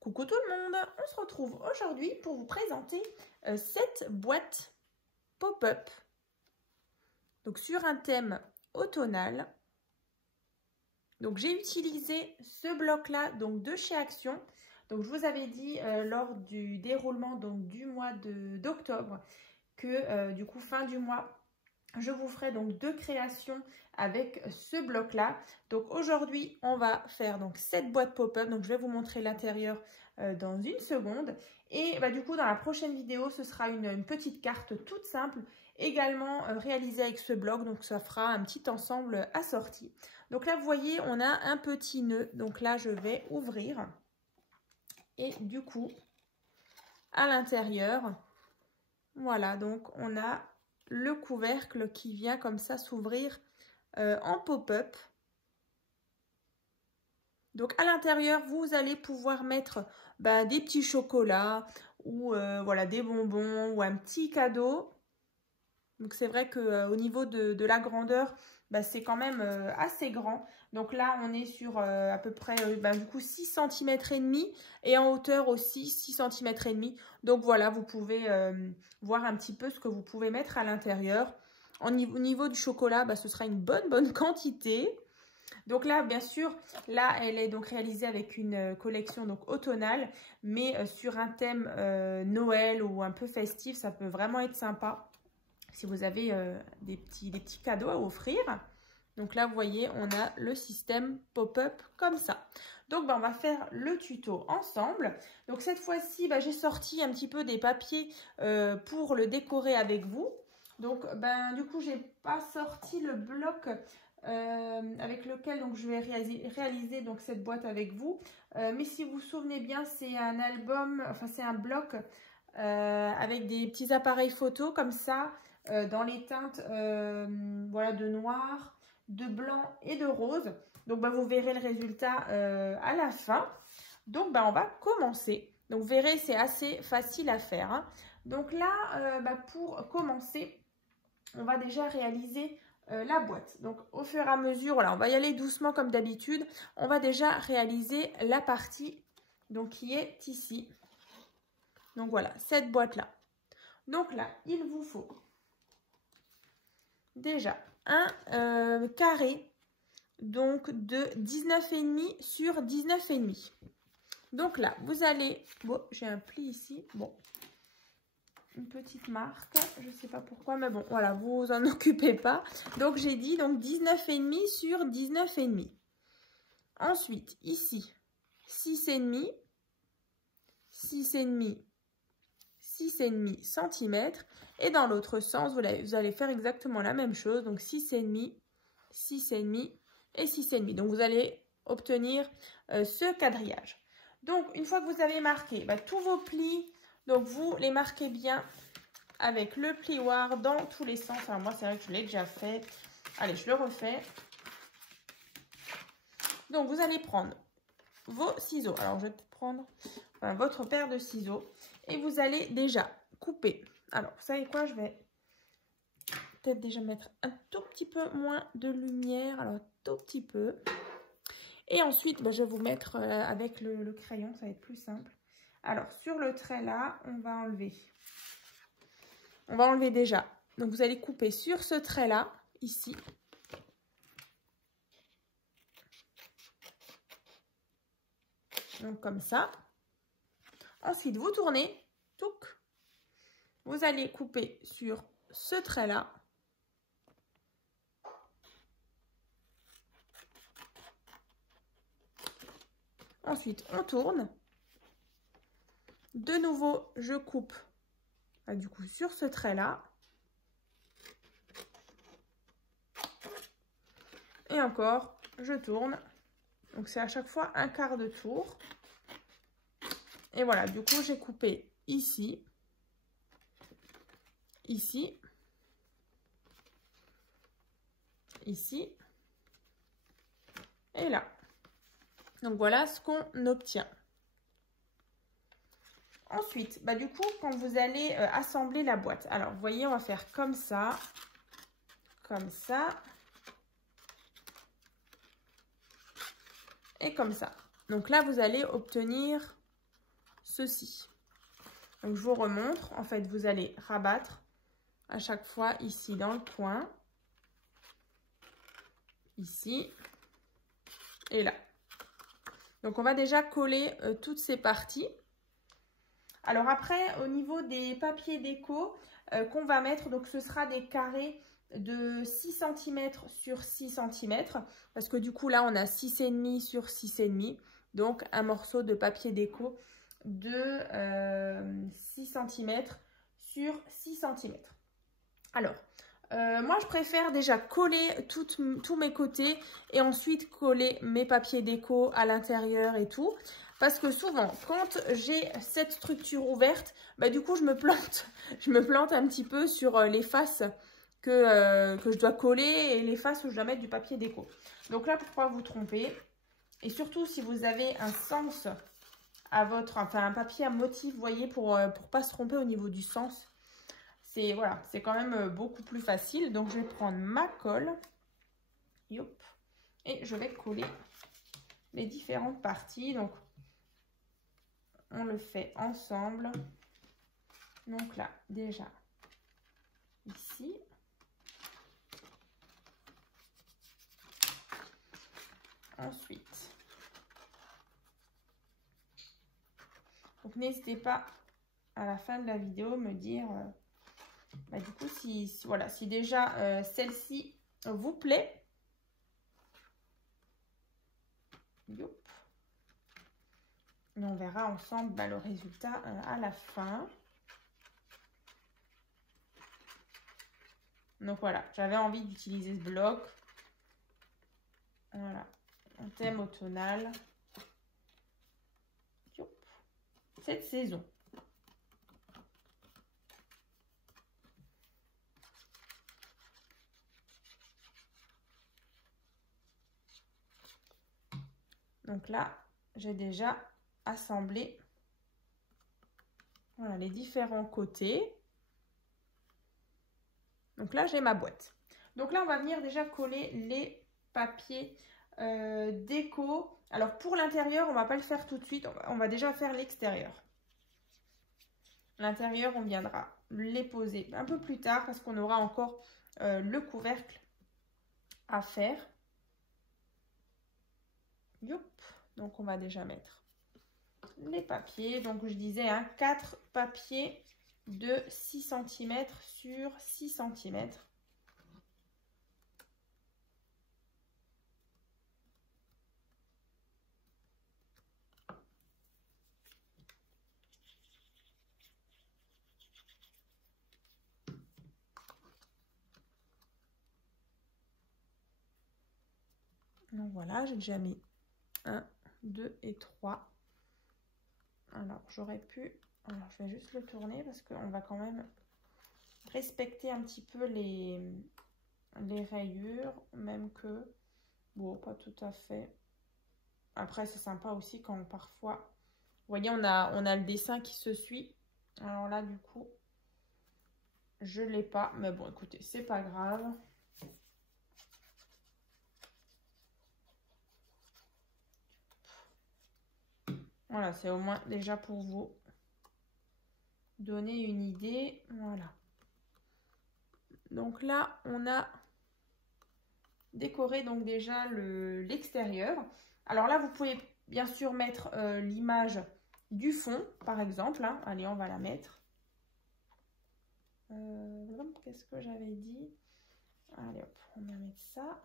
Coucou tout le monde, on se retrouve aujourd'hui pour vous présenter cette boîte pop-up. Donc sur un thème automnal. Donc j'ai utilisé ce bloc-là donc de chez Action. Donc je vous avais dit lors du déroulement donc du mois d'octobre que du coup fin du mois je vous ferai donc 2 créations avec ce bloc là. Donc aujourd'hui on va faire donc cette boîte pop-up. Donc je vais vous montrer l'intérieur dans une seconde. Et du coup dans la prochaine vidéo ce sera une petite carte toute simple également réalisée avec ce bloc. Donc ça fera un petit ensemble assorti. Donc là vous voyez on a un petit nœud. Donc là je vais ouvrir. Et du coup à l'intérieur voilà donc on a le couvercle qui vient comme ça s'ouvrir en pop-up. Donc à l'intérieur, vous allez pouvoir mettre des petits chocolats ou voilà des bonbons ou un petit cadeau. Donc c'est vrai que au niveau de la grandeur, c'est quand même assez grand. Donc là, on est sur à peu près du coup 6 cm et demi et en hauteur aussi 6 cm et demi. Donc voilà, vous pouvez voir un petit peu ce que vous pouvez mettre à l'intérieur. Au niveau du chocolat, ce sera une bonne quantité. Donc là, bien sûr, là, elle est donc réalisée avec une collection donc automnale, mais sur un thème Noël ou un peu festif, ça peut vraiment être sympa. Si vous avez des petits cadeaux à offrir. Donc là, vous voyez, on a le système pop-up comme ça. Donc, on va faire le tuto ensemble. Donc, cette fois-ci, j'ai sorti un petit peu des papiers pour le décorer avec vous. Donc, du coup, j'ai pas sorti le bloc avec lequel donc, je vais réaliser donc, cette boîte avec vous. Mais si vous vous souvenez bien, c'est un album, enfin, c'est un bloc avec des petits appareils photo comme ça. Dans les teintes voilà, de noir, de blanc et de rose. Donc vous verrez le résultat à la fin. Donc on va commencer. Donc vous verrez, c'est assez facile à faire. Hein. Donc là, pour commencer, on va déjà réaliser la boîte. Donc au fur et à mesure, voilà, on va y aller doucement comme d'habitude. On va déjà réaliser la partie donc, qui est ici. Donc voilà, cette boîte-là. Donc là, il vous faut déjà un carré donc de 19,5 sur 19,5. Donc là, vous allez... Bon, j'ai un pli ici. Bon, une petite marque. Je ne sais pas pourquoi, mais bon, voilà, vous en occupez pas. Donc, j'ai dit donc 19,5 sur 19,5. Ensuite, ici, 6,5, 6,5, 6,5 cm. Et dans l'autre sens, vous allez faire exactement la même chose. Donc 6,5, 6,5 et 6,5. Donc vous allez obtenir ce quadrillage. Donc une fois que vous avez marqué tous vos plis, donc vous les marquez bien avec le plioir dans tous les sens. Alors moi c'est vrai que je l'ai déjà fait. Allez, je le refais. Donc vous allez prendre vos ciseaux. Alors je vais prendre votre paire de ciseaux. Et vous allez déjà couper. Alors, vous savez quoi? Je vais peut-être déjà mettre un tout petit peu moins de lumière. Alors, un tout petit peu. Et ensuite, je vais vous mettre avec le crayon. Ça va être plus simple. Alors, sur le trait là, on va enlever. On va enlever déjà. Donc, vous allez couper sur ce trait là, ici. Donc, comme ça. Ensuite, vous tournez. Touc. Vous allez couper sur ce trait-là. Ensuite, on tourne. De nouveau, je coupe du coup sur ce trait-là. Et encore, je tourne. Donc, c'est à chaque fois un quart de tour. Et voilà, du coup, j'ai coupé ici. Ici, ici et là. Donc voilà ce qu'on obtient. Ensuite, du coup, quand vous allez assembler la boîte, alors vous voyez, on va faire comme ça, et comme ça. Donc là, vous allez obtenir ceci. Donc je vous remontre, en fait vous allez rabattre à chaque fois ici dans le coin, ici et là. Donc on va déjà coller toutes ces parties. Alors après, au niveau des papiers déco qu'on va mettre, donc ce sera des carrés de 6 cm sur 6 cm, parce que du coup là on a 6,5 sur 6,5, donc un morceau de papier déco de 6 cm sur 6 cm. Alors, moi je préfère déjà coller tous mes côtés et ensuite coller mes papiers déco à l'intérieur et tout. Parce que souvent, quand j'ai cette structure ouverte, bah, du coup je me plante. Je me plante un petit peu sur les faces que je dois coller et les faces où je dois mettre du papier déco. Donc là, pour ne pas vous tromper, et surtout si vous avez un sens à votre, enfin un papier à motif, vous voyez, pour pas se tromper au niveau du sens, c'est voilà, c'est quand même beaucoup plus facile. Donc je vais prendre ma colle, yop, et je vais coller les différentes parties. Donc on le fait ensemble. Donc là, déjà, ici. Ensuite. Donc n'hésitez pas à la fin de la vidéo me dire bah, du coup voilà, si déjà celle-ci vous plaît. Youp. Et on verra ensemble bah, le résultat à la fin. Donc voilà, j'avais envie d'utiliser ce bloc. Voilà, un thème automnal. Youp. Cette saison. Donc là, j'ai déjà assemblé voilà, les différents côtés. Donc là, j'ai ma boîte. Donc là, on va venir déjà coller les papiers déco. Alors pour l'intérieur, on ne va pas le faire tout de suite. On va déjà faire l'extérieur. L'intérieur, on viendra les poser un peu plus tard parce qu'on aura encore le couvercle à faire. Youp. Donc on va déjà mettre les papiers. Donc je disais 4 papiers de 6 cm sur 6 cm. Donc voilà, j'ai déjà mis 1, 2 et 3. Alors j'aurais pu, alors je vais juste le tourner parce qu'on va quand même respecter un petit peu les rayures, même que, bon, pas tout à fait. Après c'est sympa aussi quand parfois, vous voyez, on a le dessin qui se suit. Alors là du coup, je l'ai pas, mais bon écoutez, c'est pas grave. Voilà, c'est au moins déjà pour vous donner une idée. Voilà. Donc là, on a décoré donc déjà l'extérieur. Alors là, vous pouvez bien sûr mettre l'image du fond, par exemple. Hein. Allez, on va la mettre. Qu'est-ce que j'avais dit? Allez, hop, on va mettre ça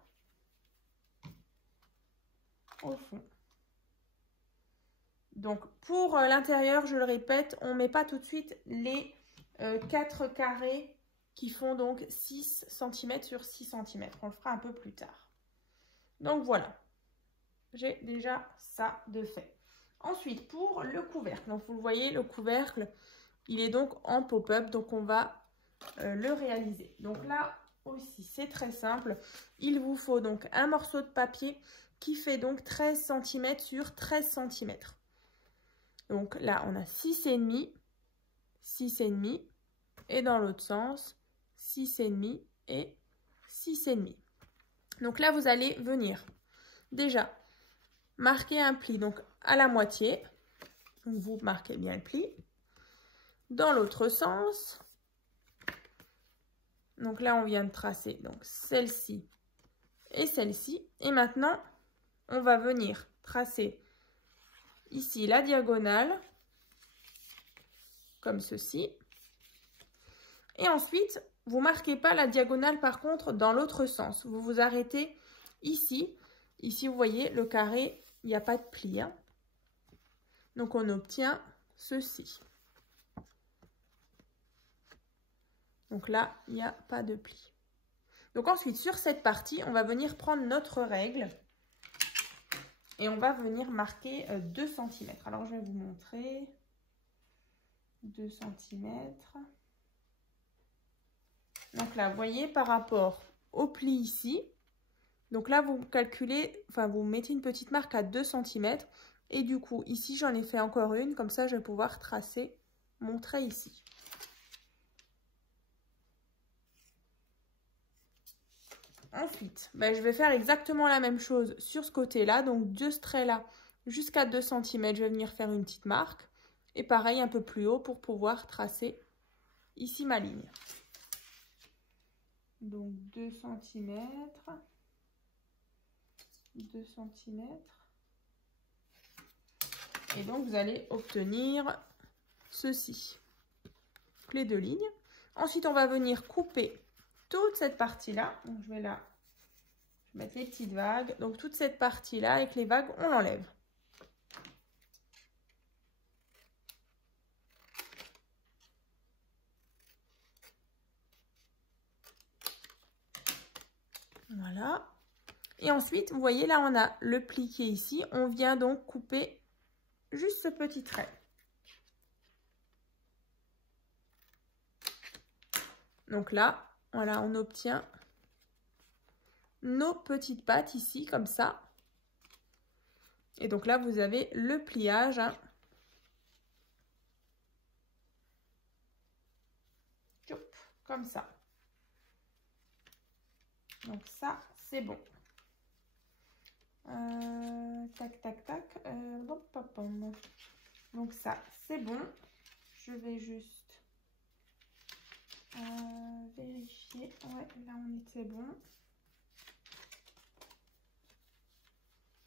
au fond. Donc, pour l'intérieur, je le répète, on ne met pas tout de suite les 4 carrés qui font donc 6 cm sur 6 cm. On le fera un peu plus tard. Donc, voilà. J'ai déjà ça de fait. Ensuite, pour le couvercle. Donc, vous le voyez, le couvercle, il est donc en pop-up. Donc, on va le réaliser. Donc là aussi, c'est très simple. Il vous faut donc un morceau de papier qui fait donc 13 cm sur 13 cm. Donc là, on a 6,5, 6,5 et dans l'autre sens, 6,5 et 6,5. Donc là, vous allez venir déjà marquer un pli donc à la moitié. Donc, vous marquez bien le pli. Dans l'autre sens, donc là, on vient de tracer donc celle-ci et celle-ci. Et maintenant, on va venir tracer ici la diagonale, comme ceci. Et ensuite, vous ne marquez pas la diagonale par contre dans l'autre sens. Vous vous arrêtez ici. Ici, vous voyez, le carré, il n'y a pas de pli. Hein. Donc, on obtient ceci. Donc là, il n'y a pas de pli. Donc ensuite, sur cette partie, on va venir prendre notre règle et on va venir marquer 2 cm. Alors, je vais vous montrer 2 cm. Donc là, vous voyez, par rapport au pli ici, donc là, vous calculez, enfin, vous mettez une petite marque à 2 cm. Et du coup, ici, j'en ai fait encore une. Comme ça, je vais pouvoir tracer mon trait ici. Ensuite, je vais faire exactement la même chose sur ce côté-là. Donc, de ce trait-là jusqu'à 2 cm, je vais venir faire une petite marque. Et pareil, un peu plus haut pour pouvoir tracer ici ma ligne. Donc, 2 cm. 2 cm. Et donc, vous allez obtenir ceci. Les 2 lignes. Ensuite, on va venir couper toute cette partie-là. Donc, je vais mettre les petites vagues. Donc, toute cette partie-là, avec les vagues, on l'enlève. Voilà. Et ensuite, vous voyez, là, on a le pli qui est ici. On vient donc couper juste ce petit trait. Donc là, voilà, on obtient nos petites pattes ici, comme ça. Et donc là, vous avez le pliage. Hein. Comme ça. Donc ça, c'est bon. Tac, tac, tac. Donc ça, c'est bon. Je vais juste vérifier. Ouais, là, on était bon.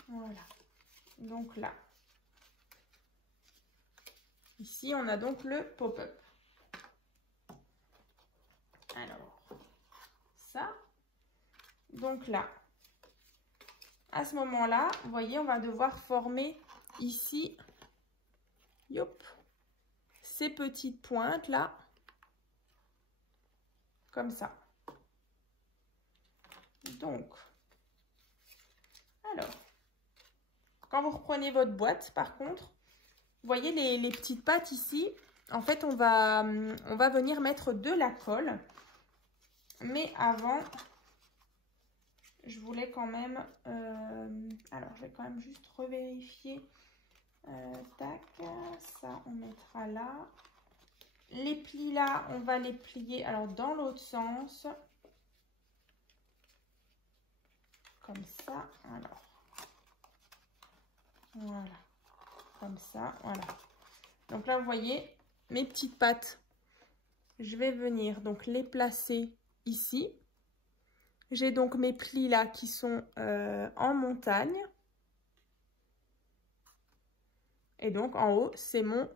Voilà. Donc là. Ici, on a donc le pop-up. Alors, ça. Donc là, à ce moment-là, vous voyez, on va devoir former ici, yop, ces petites pointes là, comme ça. Donc, alors, quand vous reprenez votre boîte, par contre, vous voyez les petites pattes ici, en fait, on va venir mettre de la colle. Mais avant, je voulais quand même, alors je vais quand même juste revérifier, tac, ça on mettra là. Les plis là, on va les plier, alors dans l'autre sens, comme ça, alors, voilà, comme ça, voilà. Donc là, vous voyez, mes petites pattes, je vais venir donc les placer ici. J'ai donc mes plis là qui sont en montagne. Et donc en haut, c'est mon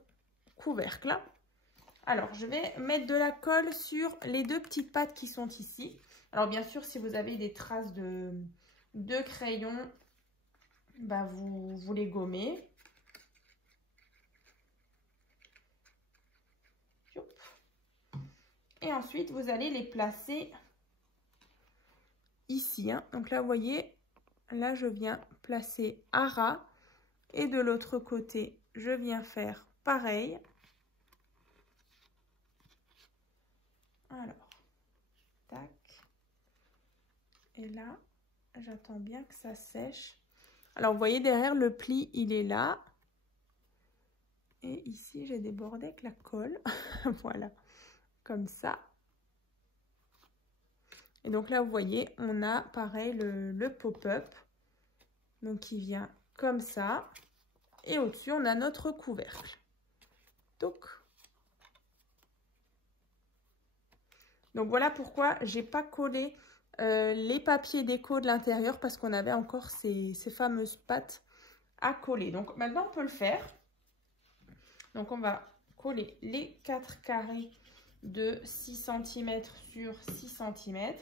couvercle. Alors, je vais mettre de la colle sur les 2 petites pattes qui sont ici. Alors, bien sûr, si vous avez des traces de crayon, vous les gommez. Et ensuite, vous allez les placer ici. Hein. Donc là, vous voyez, là, je viens placer à ras. Et de l'autre côté, je viens faire pareil. Alors, tac. Et là, j'attends bien que ça sèche. Alors, vous voyez, derrière, le pli, il est là. Et ici, j'ai débordé avec la colle. Voilà, comme ça. Et donc là, vous voyez, on a pareil le pop-up. Donc, il vient comme ça. Et au-dessus, on a notre couvercle. Donc voilà pourquoi j'ai pas collé les papiers déco de l'intérieur, parce qu'on avait encore ces fameuses pattes à coller. Donc maintenant, on peut le faire. Donc on va coller les 4 carrés de 6 cm sur 6 cm.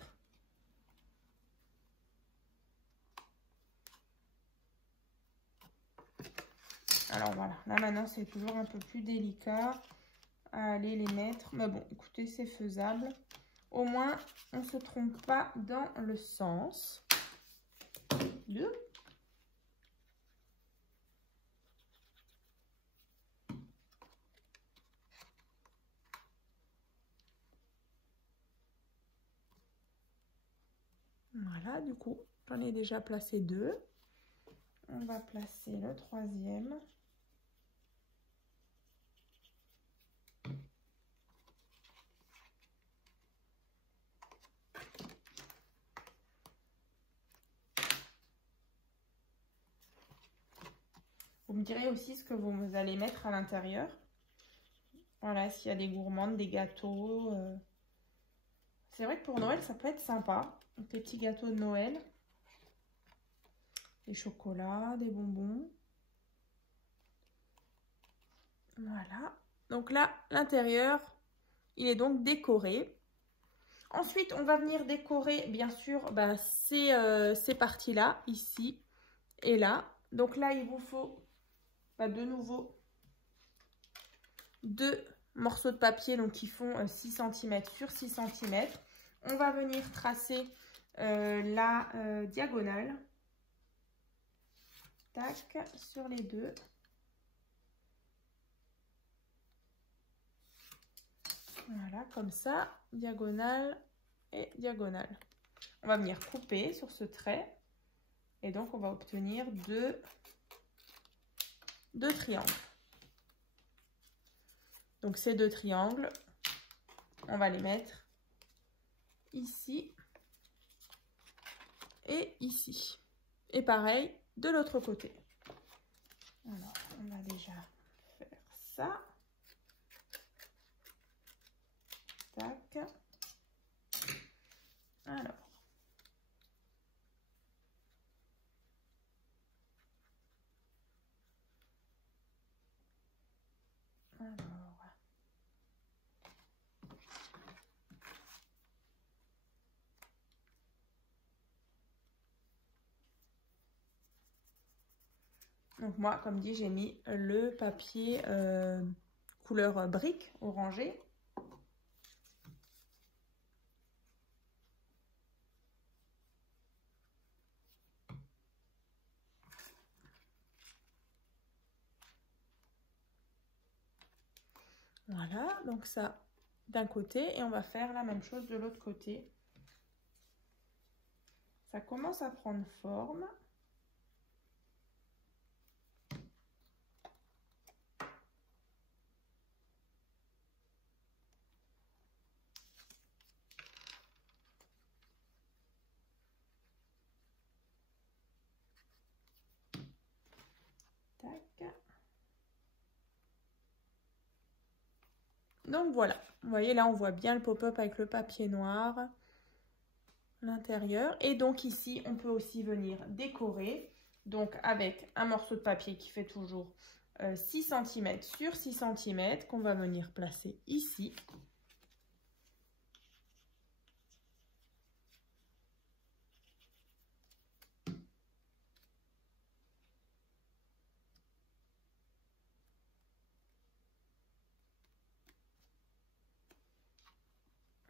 Alors voilà, là maintenant c'est toujours un peu plus délicat à aller les mettre. Mais bon, écoutez, c'est faisable. Au moins, on ne se trompe pas dans le sens. Voilà, du coup, j'en ai déjà placé 2. On va placer le 3e. Vous me direz aussi ce que vous allez mettre à l'intérieur. Voilà, s'il y a des gourmandes, des gâteaux. C'est vrai que pour Noël, ça peut être sympa. Des petits gâteaux de Noël. Des chocolats, des bonbons. Voilà. Donc là, l'intérieur, il est donc décoré. Ensuite, on va venir décorer, bien sûr, ces parties-là, ici et là. Donc là, il vous faut de nouveau 2 morceaux de papier donc qui font 6 cm sur 6 cm. On va venir tracer la diagonale. Tac, sur les 2. Voilà, comme ça, diagonale et diagonale. On va venir couper sur ce trait. Et donc, on va obtenir deux triangles. Donc, ces 2 triangles, on va les mettre ici et ici. Et pareil, de l'autre côté. Alors, on va déjà faire ça. Tac. Alors. Donc moi, comme dit, j'ai mis le papier couleur brique orangé. Voilà, donc ça d'un côté et on va faire la même chose de l'autre côté. Ça commence à prendre forme. Tac. Donc voilà, vous voyez là on voit bien le pop-up avec le papier noir, l'intérieur. Et donc ici on peut aussi venir décorer, donc avec un morceau de papier qui fait toujours 6 cm sur 6 cm qu'on va venir placer ici.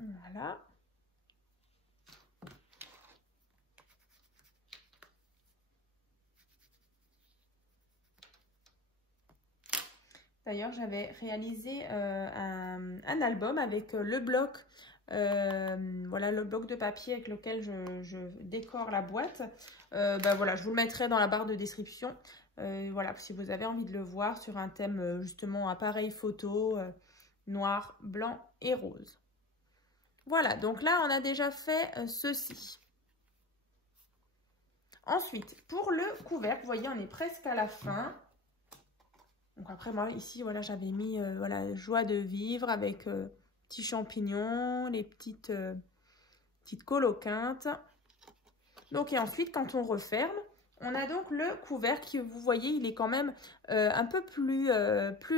Voilà. D'ailleurs, j'avais réalisé un album avec le bloc, voilà, le bloc de papier avec lequel je décore la boîte. Voilà, je vous le mettrai dans la barre de description. Voilà, si vous avez envie de le voir sur un thème justement appareil photo, noir, blanc et rose. Voilà, donc là, on a déjà fait ceci. Ensuite, pour le couvercle, vous voyez, on est presque à la fin. Donc après, moi, ici, voilà, j'avais mis voilà, joie de vivre avec petits champignons, les petites coloquintes. Donc, et ensuite, quand on referme, on a donc le couvercle. Vous voyez, il est quand même un peu plus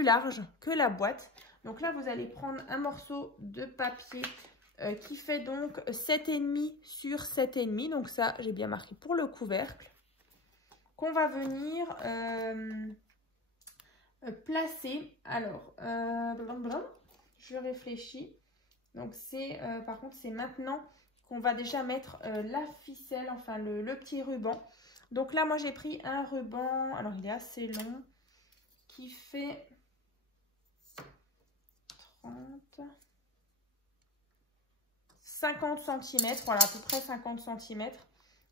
large que la boîte. Donc là, vous allez prendre un morceau de papier qui fait donc 7,5 sur 7,5. Donc ça, j'ai bien marqué pour le couvercle. Qu'on va venir placer. Alors, je réfléchis. Donc c'est, par contre, c'est maintenant qu'on va déjà mettre la ficelle, enfin le petit ruban. Donc là, moi, j'ai pris un ruban, alors il est assez long, qui fait 50 cm, voilà, à peu près 50 cm,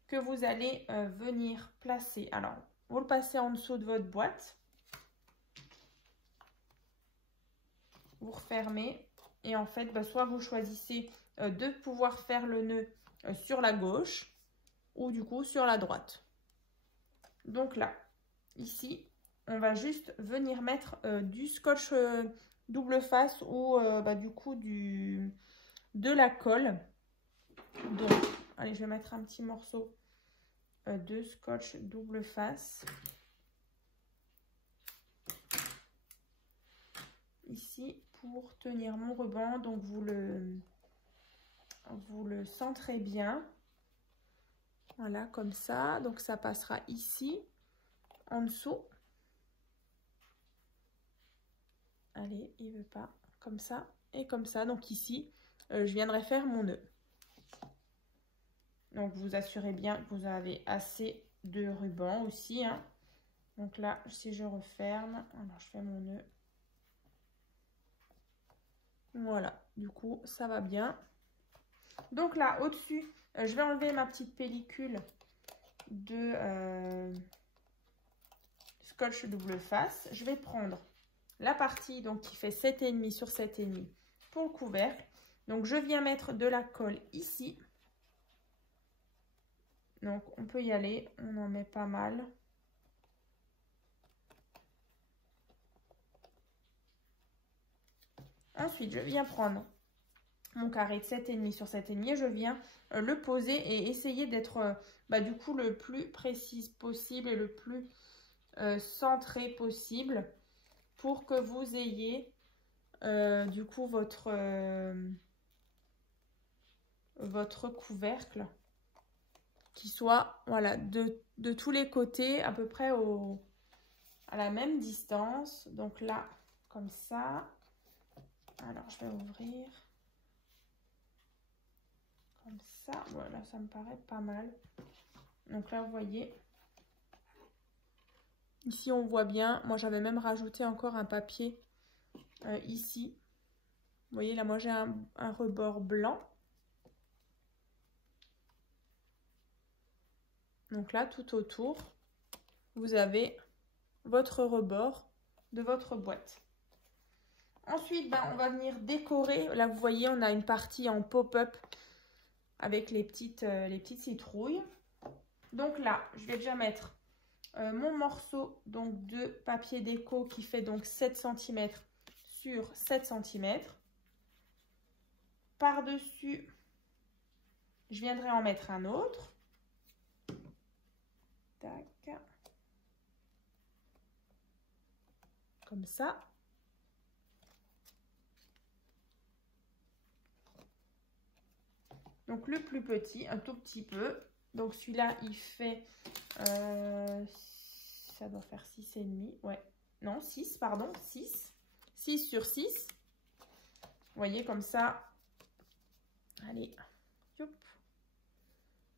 que vous allez venir placer. Alors, vous le passez en dessous de votre boîte. Vous refermez. Et en fait, bah, soit vous choisissez de pouvoir faire le nœud sur la gauche ou du coup sur la droite. Donc là, ici, on va juste venir mettre du scotch double face ou bah, du coup de la colle. Donc, allez, je vais mettre un petit morceau de scotch double face. Ici, pour tenir mon ruban, donc vous le centrez bien. Voilà, comme ça. Donc, ça passera ici, en dessous. Allez, il veut pas. Comme ça et comme ça. Donc, ici, je viendrai faire mon nœud. Donc, vous assurez bien que vous avez assez de ruban aussi. Hein. Donc là, si je referme, alors je fais mon nœud. Voilà, du coup, ça va bien. Donc là, au-dessus, je vais enlever ma petite pellicule de scotch double face. Je vais prendre la partie donc, qui fait 7,5 sur 7,5 pour le couvercle. Donc, je viens mettre de la colle ici. Donc, on peut y aller. On en met pas mal. Ensuite, je viens prendre mon carré de 7,5 sur 7,5 et je viens le poser et essayer d'être bah, du coup le plus précise possible et le plus centré possible pour que vous ayez du coup votre couvercle qui soit voilà de tous les côtés à peu près à la même distance. Donc là, comme ça. Alors, je vais ouvrir. Comme ça, voilà, ça me paraît pas mal. Donc là, vous voyez, ici, on voit bien. Moi, j'avais même rajouté encore un papier ici. Vous voyez, là, moi, j'ai un rebord blanc. Donc là, tout autour, vous avez votre rebord de votre boîte. Ensuite, ben, on va venir décorer. Là, vous voyez, on a une partie en pop-up avec les petites citrouilles. Donc là, je vais déjà mettre mon morceau donc, de papier déco qui fait donc 7 cm sur 7 cm. Par-dessus, je viendrai en mettre un autre. Tac. Comme ça. Donc le plus petit, un tout petit peu. Donc celui-là, il fait, ça doit faire 6,5. Ouais, non, 6, pardon, 6. 6 sur 6. Vous voyez, comme ça. Allez, hop.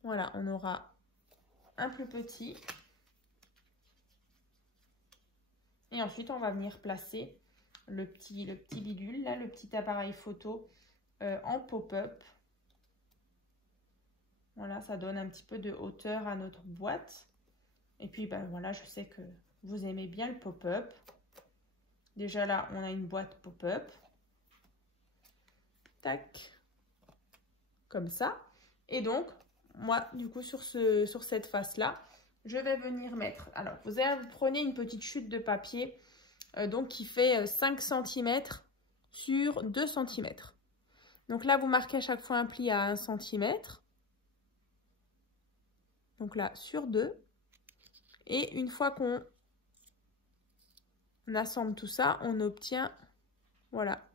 Voilà, on aura un plus petit. Et ensuite, on va venir placer le petit bidule, là, le petit appareil photo en pop-up. Voilà, ça donne un petit peu de hauteur à notre boîte. Et puis, ben voilà, je sais que vous aimez bien le pop-up. Déjà là, on a une boîte pop-up. Tac. Comme ça. Et donc, moi, du coup, sur cette face-là, je vais venir mettre... Alors, vous prenez une petite chute de papier donc qui fait 5 cm sur 2 cm. Donc là, vous marquez à chaque fois un pli à 1 cm. Donc là, sur 2. Et une fois qu'on assemble tout ça, on obtient, voilà,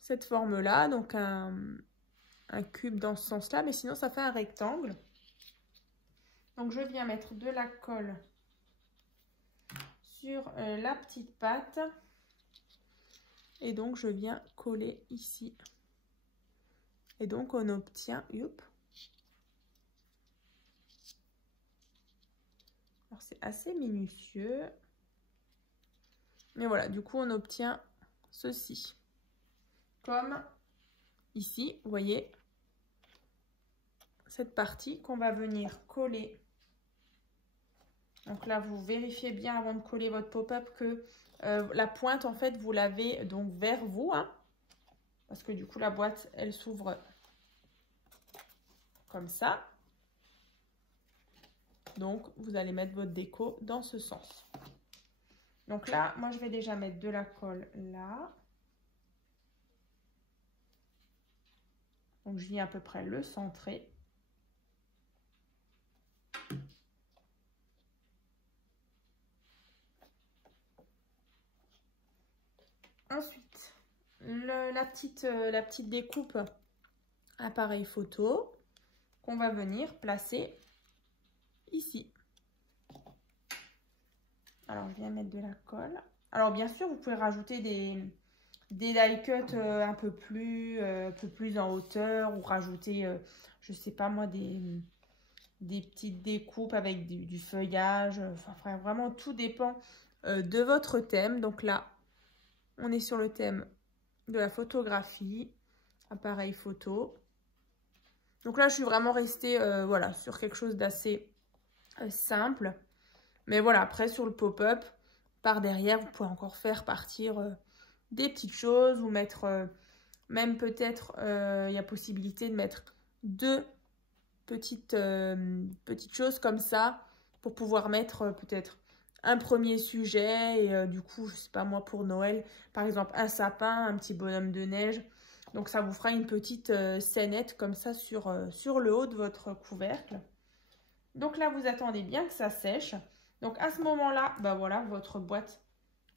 cette forme-là. Donc un cube dans ce sens-là, mais sinon ça fait un rectangle. Donc je viens mettre de la colle sur la petite patte. Et donc je viens coller ici. Et donc on obtient, youp. Alors c'est assez minutieux. Mais voilà, du coup on obtient ceci. Comme ici, vous voyez, cette partie qu'on va venir coller. Donc là, vous vérifiez bien avant de coller votre pop-up que la pointe, en fait, vous l'avez donc vers vous. Hein, parce que du coup, la boîte, elle s'ouvre comme ça. Donc, vous allez mettre votre déco dans ce sens. Donc là, moi, je vais déjà mettre de la colle là. Donc, je viens à peu près le centrer. Ensuite, la petite découpe appareil photo qu'on va venir placer ici. Alors, je viens mettre de la colle. Alors, bien sûr, vous pouvez rajouter des die cut un peu plus en hauteur ou rajouter, je sais pas moi, des petites découpes avec du feuillage. Enfin, vraiment, tout dépend de votre thème. Donc là, on est sur le thème de la photographie, appareil photo. Donc là, je suis vraiment restée voilà, sur quelque chose d'assez simple. Mais voilà, après, sur le pop-up, par derrière, vous pouvez encore faire partir des petites choses ou mettre, même peut-être, il y a possibilité de mettre 2 petites choses comme ça pour pouvoir mettre peut-être un premier sujet et du coup, je sais pas moi, pour Noël, par exemple, un sapin, un petit bonhomme de neige. Donc, ça vous fera une petite scénette comme ça sur le haut de votre couvercle. Donc là, vous attendez bien que ça sèche. Donc, à ce moment-là, bah voilà, votre boîte,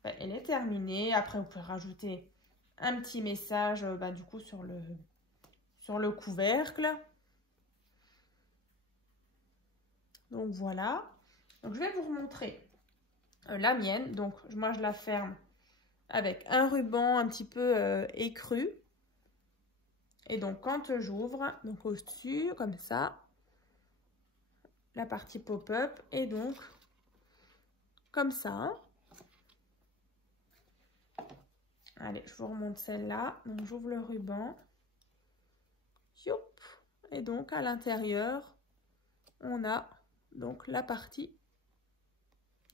bah, elle est terminée. Après, vous pouvez rajouter un petit message bah, du coup sur le couvercle. Donc, voilà. Donc, je vais vous remontrer la mienne. Donc, moi, je la ferme avec un ruban un petit peu écru. Et donc, quand j'ouvre, donc au-dessus, comme ça, la partie pop-up, et donc, comme ça. Allez, je vous remonte celle-là. Donc, j'ouvre le ruban. Youp. Et donc, à l'intérieur, on a donc la partie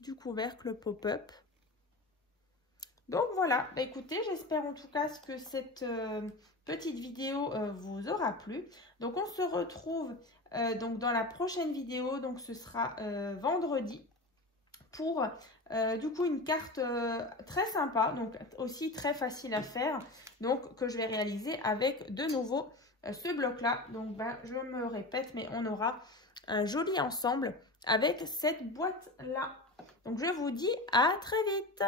du couvercle pop-up. Donc, voilà. Bah, écoutez, j'espère en tout cas que cette petite vidéo vous aura plu. Donc, on se retrouve donc dans la prochaine vidéo. Donc, ce sera vendredi pour du coup une carte très sympa, donc aussi très facile à faire, donc que je vais réaliser avec de nouveau ce bloc là. Donc ben, je me répète, mais on aura un joli ensemble avec cette boîte là. Donc je vous dis à très vite.